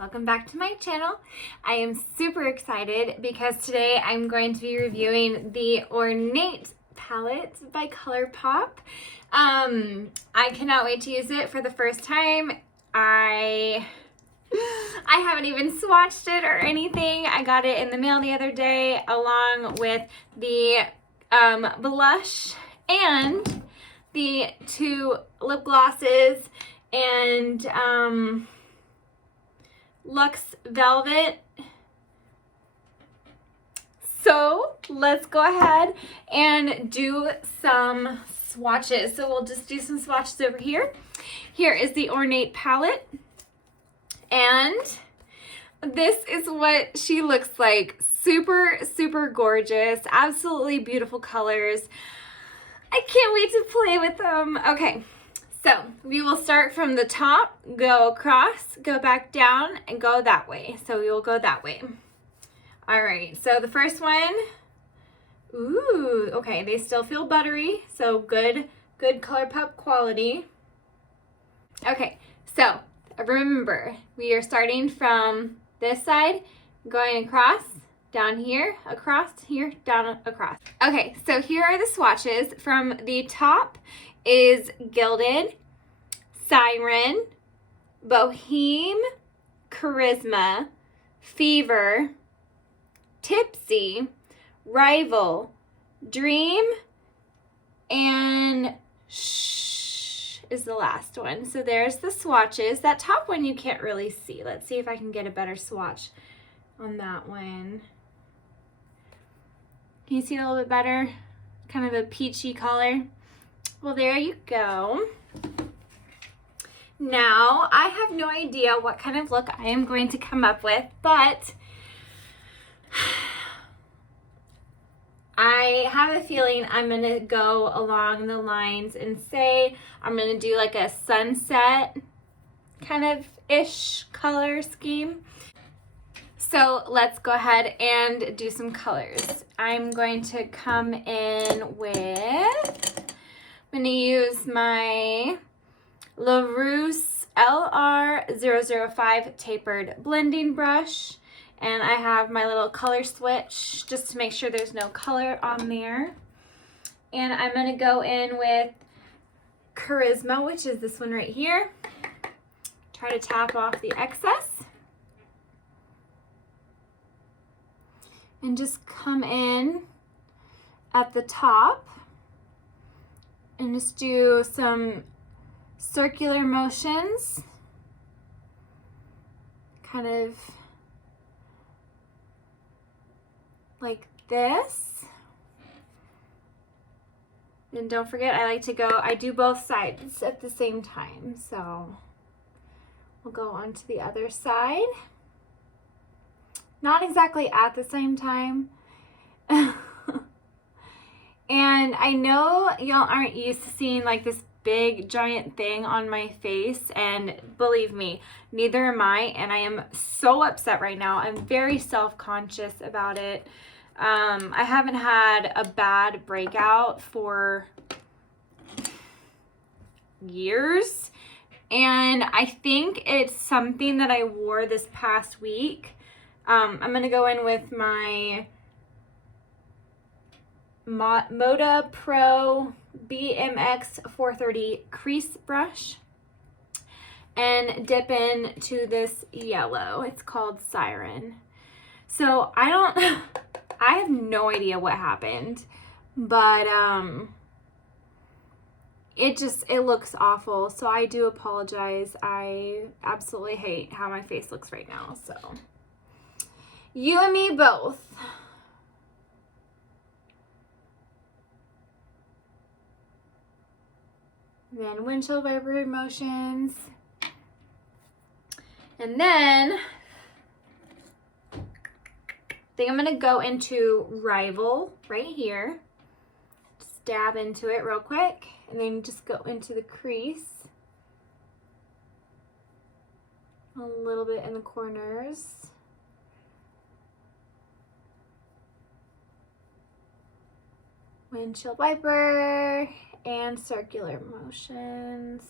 welcome back to my channel. I am super excited because today I'm going to be reviewing the Ornate palette by Colourpop. I cannot wait to use it for the first time. I haven't even swatched it or anything. I got it in the mail the other day along with the blush and the two lip glosses and Luxe Velvet. So let's go ahead and do some swatches. So we'll just do some swatches over here. Here is the Ornate palette. And this is what she looks like. Super, super gorgeous. Absolutely beautiful colors. I can't wait to play with them. Okay, so we will start from the top, go across, go back down, and go that way. So we will go that way. All right, so the first one, ooh, okay, they still feel buttery, so good Colourpop quality. Okay, so remember, we are starting from this side, going across, down here, across, here, down, across. Okay, so here are the swatches. From the top is Gilded, Siren, Boheme, Charisma, Fever, Tipsy, Rival, Dream, and Shh is the last one. So there's the swatches. That top one you can't really see. Let's see if I can get a better swatch on that one. Can you see a little bit better? Kind of a peachy color. Well, there you go. Now, I have no idea what kind of look I am going to come up with, but I have a feeling I'm going to go along the lines and say I'm going to do like a sunset kind of ish color scheme. So let's go ahead and do some colors. I'm going to come in with, I'm going to use my LaRousse LR005 tapered blending brush. And I have my little color switch just to make sure there's no color on there. And I'm going to go in with Charisma, which is this one right here. Try to tap off the excess. And just come in at the top and just do some circular motions, kind of like this. And don't forget, I do both sides at the same time. So we'll go on to the other side. Not exactly at the same time. And I know y'all aren't used to seeing like this big giant thing on my face, and believe me, neither am I, and I am so upset right now. I'm very self-conscious about it. I haven't had a bad breakout for years, and I think it's something that I wore this past week. I'm going to go in with my Moda Pro BMX 430 crease brush and dip into this yellow. It's called Siren. So I have no idea what happened, but it looks awful. So I do apologize. I absolutely hate how my face looks right now. So you and me both. Then windshield wiper motions. And then I think I'm going to go into Rival right here. Just dab into it real quick. And then just go into the crease. A little bit in the corners. Windshield wiper and circular motions.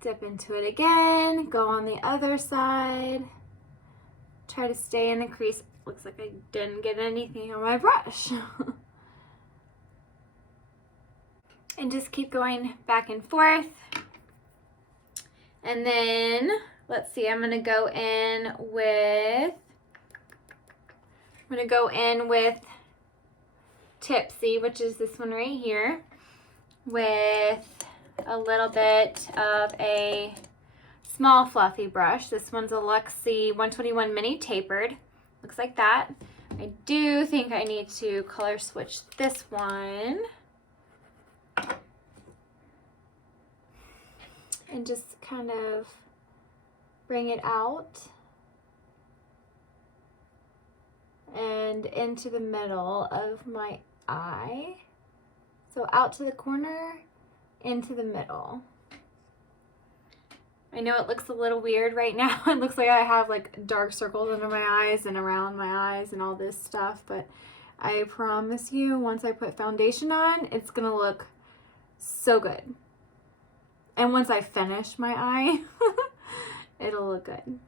Dip into it again, go on the other side. Try to stay in the crease. Looks like I didn't get anything on my brush. And just keep going back and forth. And then, let's see, I'm gonna go in with Tipsy, which is this one right here, with a little bit of a small fluffy brush. This one's a Luxie 121 Mini Tapered. Looks like that. I do think I need to color switch this one. And just kind of bring it out and into the middle of my eye. So out to the corner, into the middle. I know it looks a little weird right now. It looks like I have like dark circles under my eyes and around my eyes and all this stuff, but I promise you, once I put foundation on, it's gonna look so good. And once I finish my eye, it'll look good.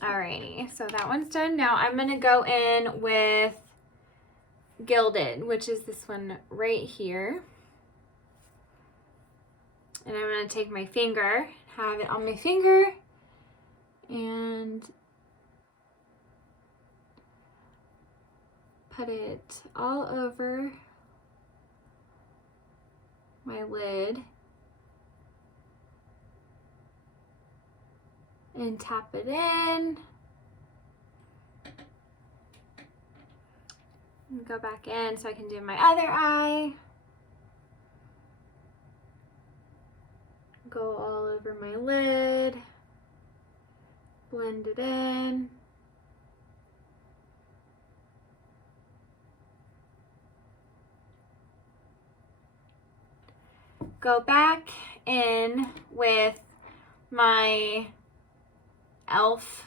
Alrighty, so that one's done. Now I'm gonna go in with Gilded, which is this one right here. And I'm gonna take my finger, have it on my finger, and put it all over my lid and tap it in and go back in so I can do my other eye. Go all over my lid, blend it in. Go back in with my e.l.f.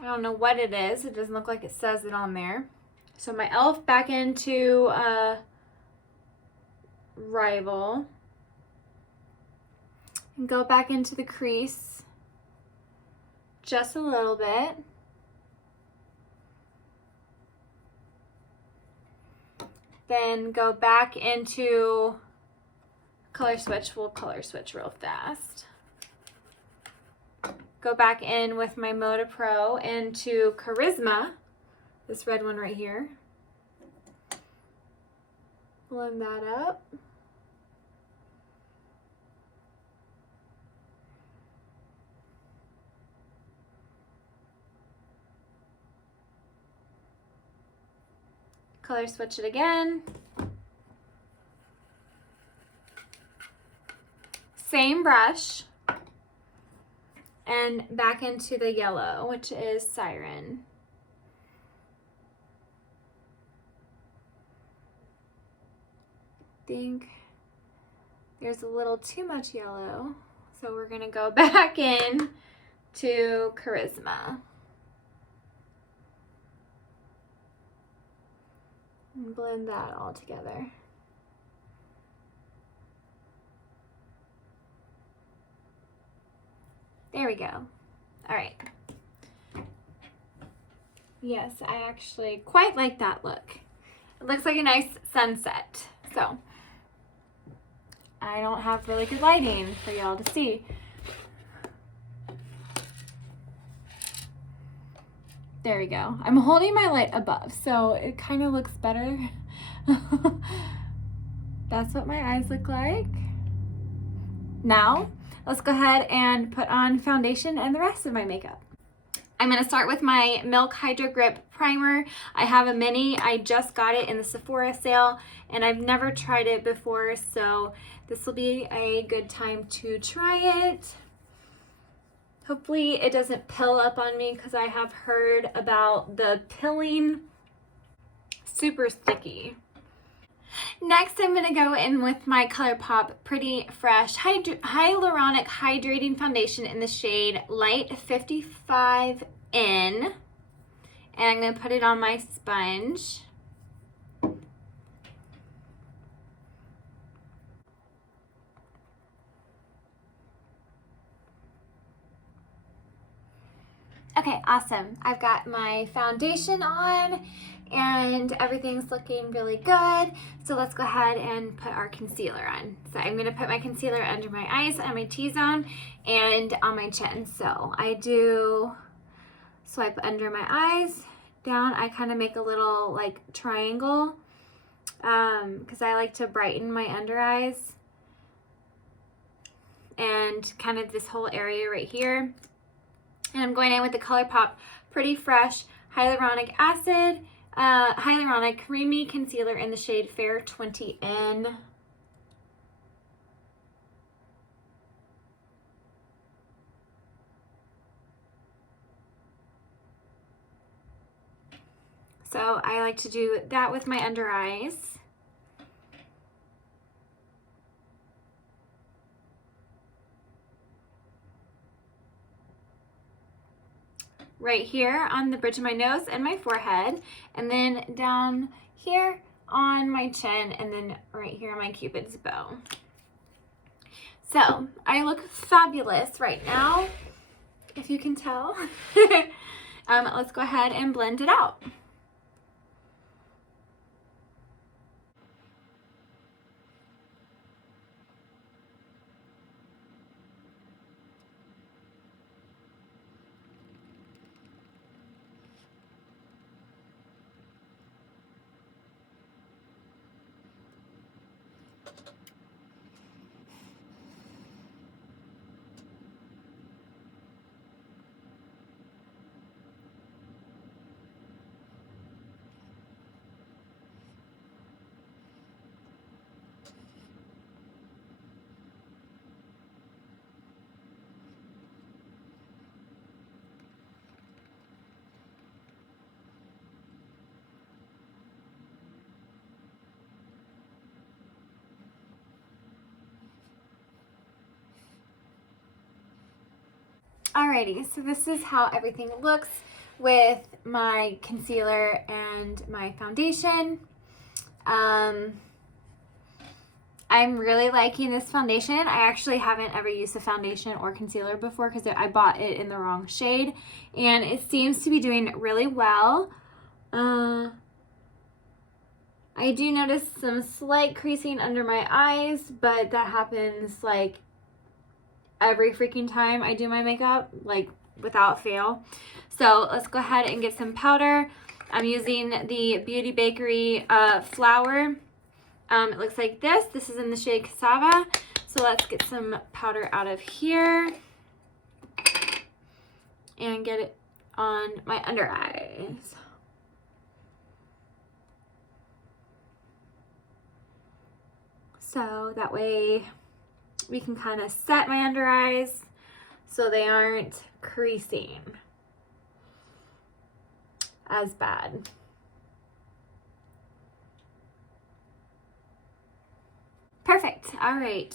I don't know what it is. It doesn't look like it says it on there. So my e.l.f. back into Rival. And go back into the crease just a little bit. Then go back into color switch. We'll color switch real fast. Go back in with my Moda Pro into Charisma, this red one right here. Blend that up. Color switch it again. Same brush. And back into the yellow, which is Siren. I think there's a little too much yellow, so we're gonna go back in to Charisma. And blend that all together. There we go. All right. Yes, I actually quite like that look. It looks like a nice sunset. So I don't have really good lighting for y'all to see. There we go. I'm holding my light above, so it kind of looks better. That's what my eyes look like. Now, let's go ahead and put on foundation and the rest of my makeup. I'm going to start with my Milk Hydro Grip Primer. I have a mini. I just got it in the Sephora sale, and I've never tried it before, so this will be a good time to try it. Hopefully it doesn't pill up on me because I have heard about the pilling. Super sticky. Next, I'm going to go in with my Colourpop Pretty Fresh Hyaluronic Hydrating Foundation in the shade Light 55 In. And I'm going to put it on my sponge. Okay, awesome. I've got my foundation on and everything's looking really good. So let's go ahead and put our concealer on. So I'm gonna put my concealer under my eyes, on my T-zone, and on my chin. So I do swipe under my eyes, down. I kind of make a little like triangle because I like to brighten my under eyes and kind of this whole area right here. And I'm going in with the Colourpop Pretty Fresh Hyaluronic Acid, Hyaluronic Creamy Concealer in the shade Fair 20N. So I like to do that with my under eyes. Right here on the bridge of my nose and my forehead, and then down here on my chin, and then right here on my Cupid's bow. So I look fabulous right now, if you can tell. Let's go ahead and blend it out. Alrighty, so this is how everything looks with my concealer and my foundation. I'm really liking this foundation. I actually haven't ever used a foundation or concealer before because I bought it in the wrong shade, and it seems to be doing really well. I do notice some slight creasing under my eyes, but that happens like every freaking time I do my makeup, like without fail. So let's go ahead and get some powder. I'm using the Beauty Bakery flour. It looks like this. This is in the shade Cassava. So let's get some powder out of here and get it on my under eyes. So that way we can kind of set my under eyes so they aren't creasing as bad. Perfect. All right.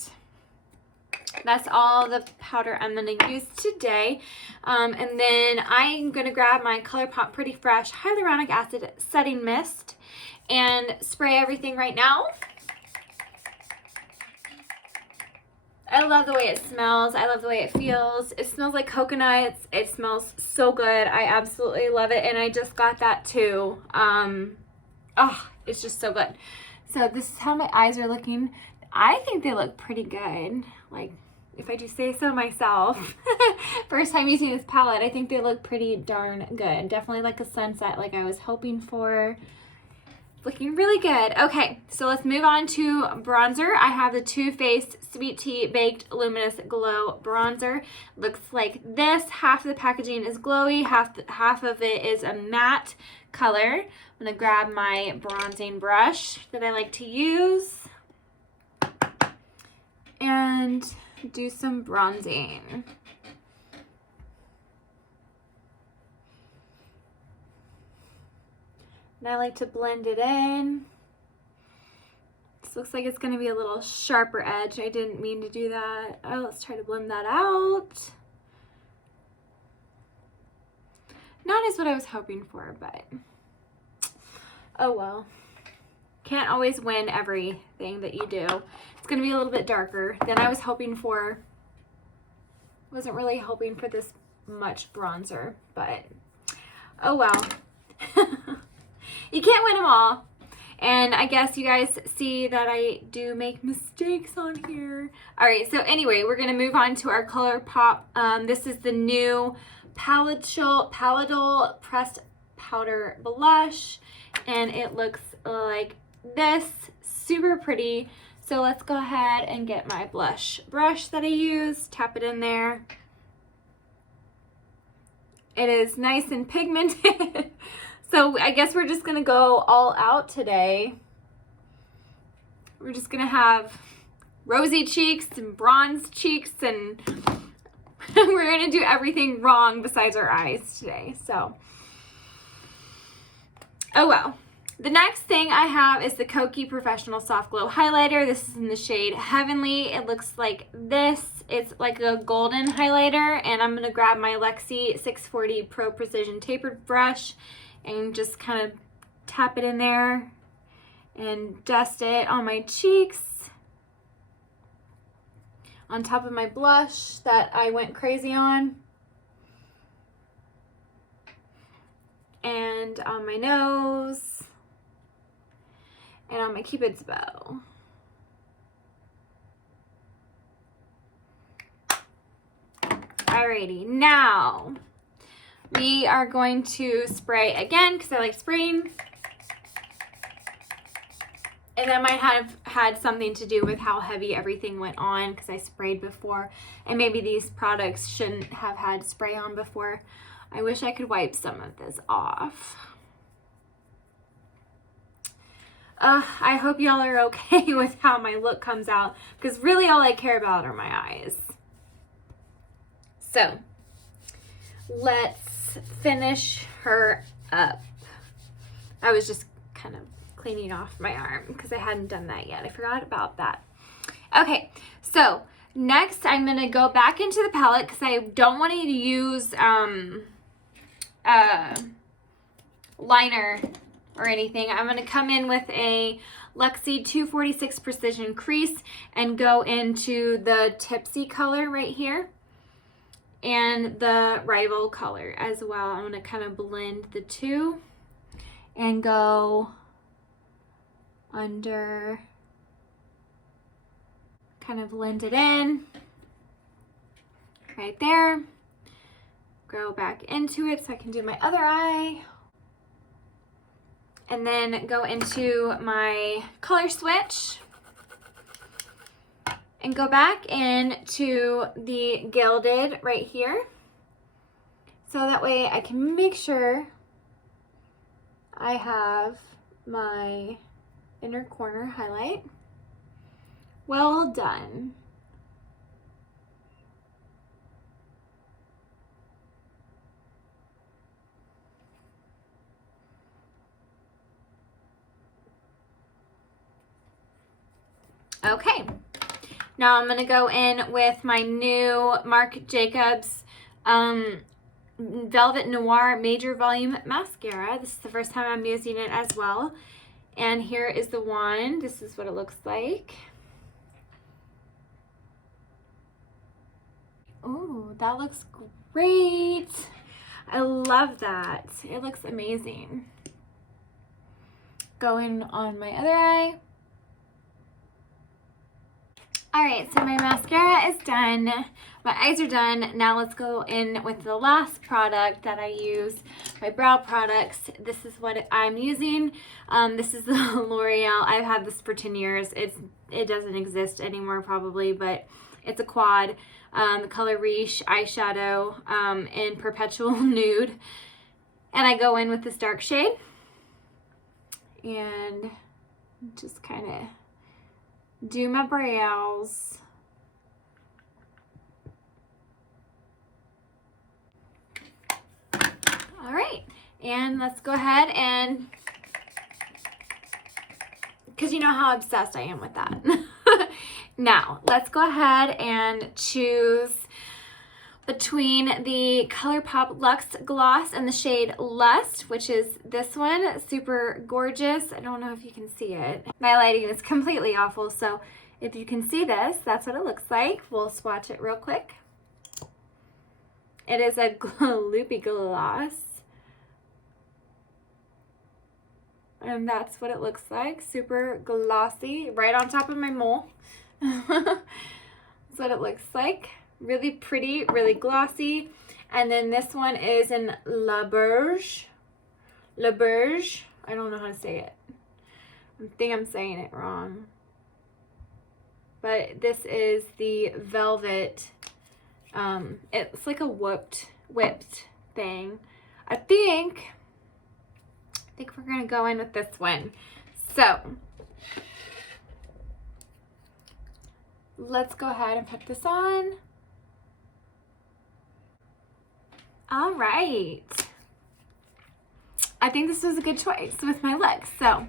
That's all the powder I'm going to use today. And then I'm going to grab my Colourpop Pretty Fresh Hyaluronic Acid Setting Mist and spray everything right now. I love the way it smells. I love the way it feels. It smells like coconuts. It smells so good. I absolutely love it. And I just got that too. Oh, it's just so good. So this is how my eyes are looking. I think they look pretty good. Like, if I do say so myself. First time using this palette, I think they look pretty darn good. Definitely like a sunset like I was hoping for. Looking really good. Okay, so let's move on to bronzer. I have the Too Faced Sweet Tea Baked Luminous Glow Bronzer. Looks like this. Half of the packaging is glowy, half of it is a matte color. I'm gonna grab my bronzing brush that I like to use and do some bronzing. And I like to blend it in. This looks like it's going to be a little sharper edge. I didn't mean to do that. Oh, let's try to blend that out. Not as what I was hoping for, but oh well. Can't always win everything that you do. It's going to be a little bit darker than I was hoping for. Wasn't really hoping for this much bronzer, but oh well. You can't win them all. And I guess you guys see that I do make mistakes on here. All right, so anyway, we're gonna move on to our Colourpop. This is the new Palatal Pressed Powder Blush, and it looks like this, super pretty. So let's go ahead and get my blush brush that I use, tap it in there. It is nice and pigmented. So I guess we're just gonna go all out today. We're just gonna have rosy cheeks and bronze cheeks, and we're gonna do everything wrong besides our eyes today, so. Oh well. The next thing I have is the Kokie Professional Soft Glow Highlighter. This is in the shade Heavenly. It looks like this. It's like a golden highlighter, and I'm gonna grab my Lexi 640 Pro Precision Tapered Brush and just kind of tap it in there and dust it on my cheeks, on top of my blush that I went crazy on, and on my nose, and on my Cupid's bow. Alrighty, now we are going to spray again because I like spraying. And that might have had something to do with how heavy everything went on because I sprayed before. And maybe these products shouldn't have had spray on before. I wish I could wipe some of this off. I hope y'all are okay with how my look comes out, because really all I care about are my eyes. So let's finish her up. I was just kind of cleaning off my arm because I hadn't done that yet. I forgot about that. Okay, so next I'm gonna go back into the palette because I don't want to use liner or anything. I'm gonna come in with a Lexi 246 Precision Crease and go into the Tipsy color right here and the Rival color as well. I'm gonna kind of blend the two and go under, kind of blend it in right there. Go back into it so I can do my other eye. And then go into my color switch and go back into the Gilded right here. So that way I can make sure I have my inner corner highlight. Well done. Okay, now I'm gonna go in with my new Marc Jacobs Velvet Noir Major Volume Mascara. This is the first time I'm using it as well. And here is the wand. This is what it looks like. Oh, that looks great. I love that. It looks amazing. Going on my other eye. All right, so my mascara is done. My eyes are done. Now let's go in with the last product that I use, my brow products. This is what I'm using. This is the L'Oreal. I've had this for 10 years. It doesn't exist anymore probably, but it's a quad. The color Riche eyeshadow in Perpetual Nude. And I go in with this dark shade and just kind of do my brows. All right, and let's go ahead and, because you know how obsessed I am with that. Now, let's go ahead and choose between the Colourpop Luxe Gloss and the shade Lust, which is this one, super gorgeous. I don't know if you can see it. My lighting is completely awful, so if you can see this, that's what it looks like. We'll swatch it real quick. It is a loopy gloss. And that's what it looks like. Super glossy, right on top of my mole. That's what it looks like. Really pretty, really glossy. And then this one is in La Berge. La Berge. I don't know how to say it. I think I'm saying it wrong. But this is the velvet. It's like a whipped thing. I think we're gonna go in with this one. So let's go ahead and put this on. All right. I think this was a good choice with my look. So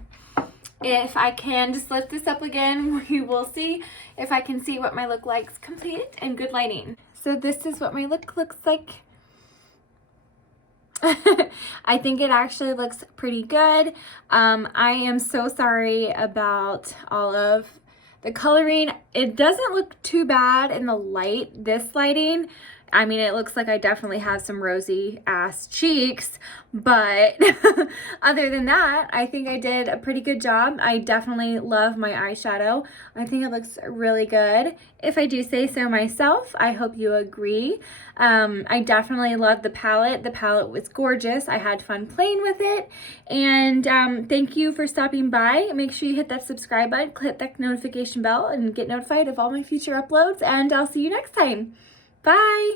if I can just lift this up again, we will see if I can see what my look likes completed and good lighting. So this is what my look looks like. I think it actually looks pretty good. I am so sorry about all of the coloring. It doesn't look too bad in the light, this lighting. I mean, it looks like I definitely have some rosy ass cheeks, but other than that, I think I did a pretty good job. I definitely love my eyeshadow. I think it looks really good. If I do say so myself, I hope you agree. I definitely love the palette. The palette was gorgeous. I had fun playing with it. And thank you for stopping by. Make sure you hit that subscribe button, click that notification bell, and get notified of all my future uploads. And I'll see you next time. Bye.